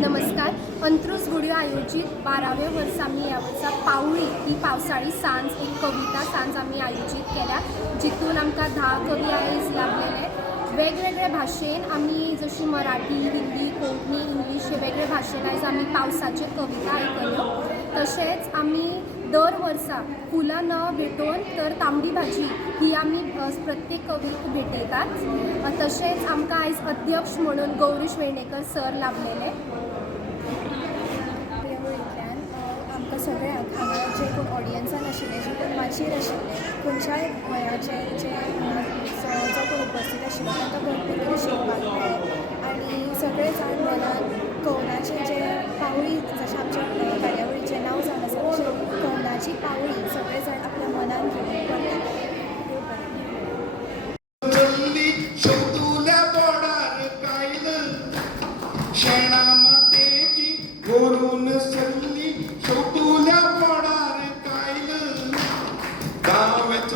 नमस्कार. अंत्रुज गुडियो आयोजित 12वे वर्स आम्ही ह्या वर्सा पावळी ही पावसाळी सांज एक कविता सांज आम्ही आयोजित केल्या, जितून आमकां 10 कवी आयज लाभलेले. वेगवेगळ्या भाशेन आम्ही जशी मराठी, हिंदी, कोंकणी, इंग्लिश हे वेगळे भाशेन आयज आम्ही पावसाचे कविता आयकल्यो. तशेंच आम्ही दर वर्सा फुलां न भेटोवन तर तांबडी भाजी ही आमी प्रत्येक कवीक भेटयतात. तशेंच आमकां आयज अध्यक्ष म्हणून गौरीश वेर्णेकर सर लाभलेले. आमकां सगळ्यांक हांगा जे कोण ऑडियन्सान आशिल्ले, जे कोण माचयेर आशिल्ले, खंयच्याय वयाचे जे जो कोण उपस्थित आशिल्लो तांकां भरपूर कितें शिकपाक मेळ्ळें. आनी सगळे जाण मनान कवनाचें जे पावळी जशें आमच्या कार्यावळीचें नांव जावन आसा तशें कवनाची पावळी सगळे जाण आपल्या मनान घेवन करतात.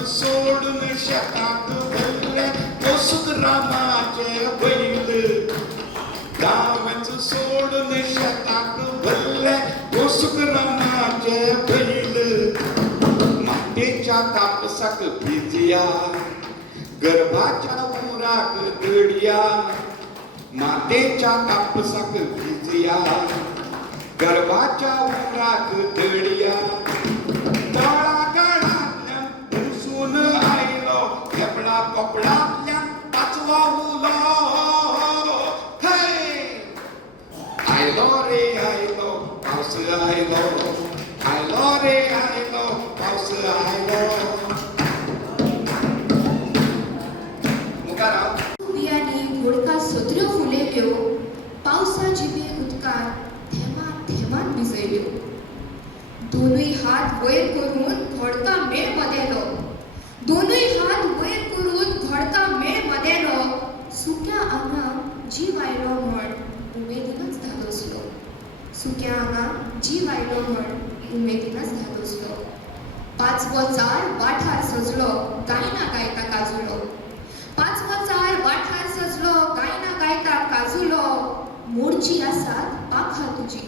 सोडून शेतात भरले तो रामाचे बैल. गावाच सोडून शेतात भरले तो रामाचे बैल. मातेच्या तापसाक भिजया, गर्भाच्या उराक दडया. मातेच्या तापसाक भिजया, गर्भाच्या उराक दडया. कपडातल्या पाचवा उलो आयलो रे आयलो पावस आयलो. आयलो रे आयलो पावस आयलो. मुखाराव बियांनी घोडका सत्र्यो फुलयल्यो, पावसा जिबे उदकार थेंबां थेंबान भिजयल्यो. दोनूय हात वयर करून घोडका मेळ मदेलो. दोनूय हात वयर करून घोडका मेळ मदेलो. सुक्या आंगाक जीव आयलो म्हण उमेदीनच धादोसलो. सुक्या आंगाक जीव आयलो म्हण उमेदीनच धादोसलो. पाचवो चार वाठार सजलो, गायना गायता काजुलो. पाचवो चार वाठार सजलो, गायना गायता काजुलो. मोडची आसात पाखां तुजी,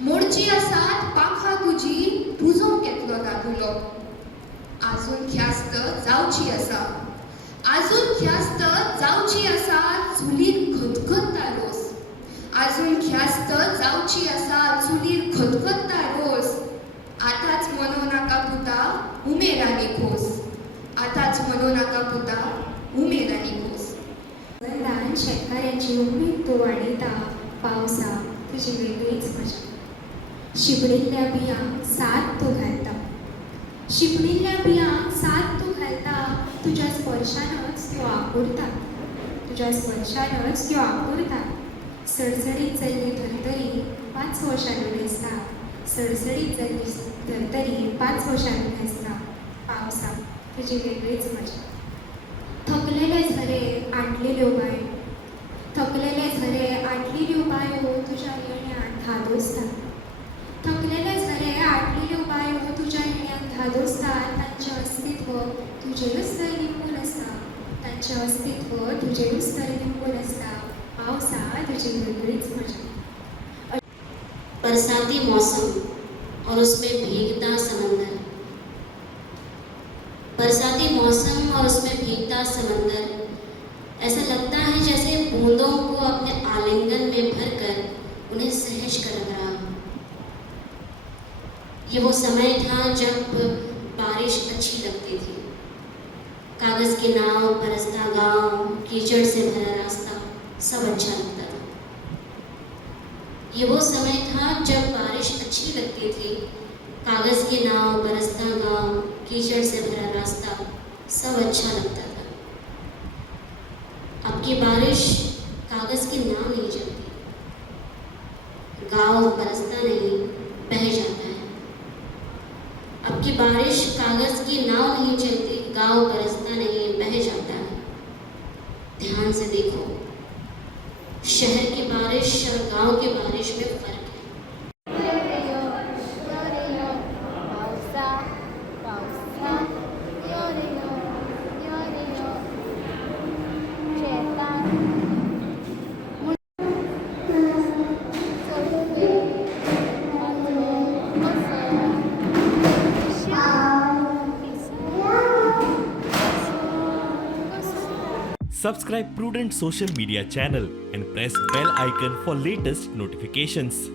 मोडची आसात पाखां तुजी, तुजो घेतलो दादुलो. आजून ख्यास्त जावची आसा, आजून ख्यास्त जावची आसा, चुलीर खतखत्ता रोस. आजून ख्यास्त जावची आसा, चुलीर खतखत्ता रोस. आतांच म्हणू नाका पुता उमेरानी खोस. आतांच म्हणू नाका पुता उमेरानी खोस. ल्हान शेतकाऱ्याची उमेद तूं वाडयता, पावसा तुजी वेगळीच मजा. शिपडिल्ल्या बियांक साथ तूं घालता, शिपडिल्ल्या बियांक साथ तूं घालता. तुज्या स्पर्शानच त्यो आपुरतात, तुज्या स्पर्शानच त्यो आपुरतात. सडसडीत जाल्ली धर्तरी 5 वर्सांनी न्हेसता, सडसडीत जाल्ली धर्तरी 5 वर्सांनी न्हेसता. पावसा तुजी वेगळीच मजा. थकलेले झरे आटलेल्यो बांयो, थकलेले झरे आटलेल्यो बांयो तुज्या येण्यान धादोसतात. थकलेले झरे आटलेल्यो बांयो तुज्या येण्यान धादोसतात. तांचें अस्तित्व तुजेरूच तर निंबून आसता, तांचें अस्तित्व तुजेरूच तर निंबून आसता. पावसा तुजी वेगळीच मजा. बरसाती मौसम और उसमें भीगता समंदर. बरसाती मौसम और उसमें भीगता समंदर. ऐसा लगता है जैसे बूंदों को अपने आलिंगन में भरकर उन्हें सहज कर रख रहा. ये वो समय था जब बारिश अच्छी लगती थी. कागज की नाव, बरसता गांव, कीचड़ से भरा रास्ता, सब अच्छा लगता था. ये वो समय था जब बारिश अच्छी लगती थी. कागज की नाव, बरसता गांव, कीचड़ से भरा रास्ता, सब अच्छा लगता था. अब की बारिश कागज की नाव नहीं चलती, गांव बरसता नहीं बह जाता है. अब की बारिश कागज की नाव नहीं चलती, गांव बरसता नहीं बह जाता है. ध्यान से देखो, शहर की बारिश और गांव की बारिश में फर्क है. Subscribe Prudent social media channel and press bell icon for latest notifications.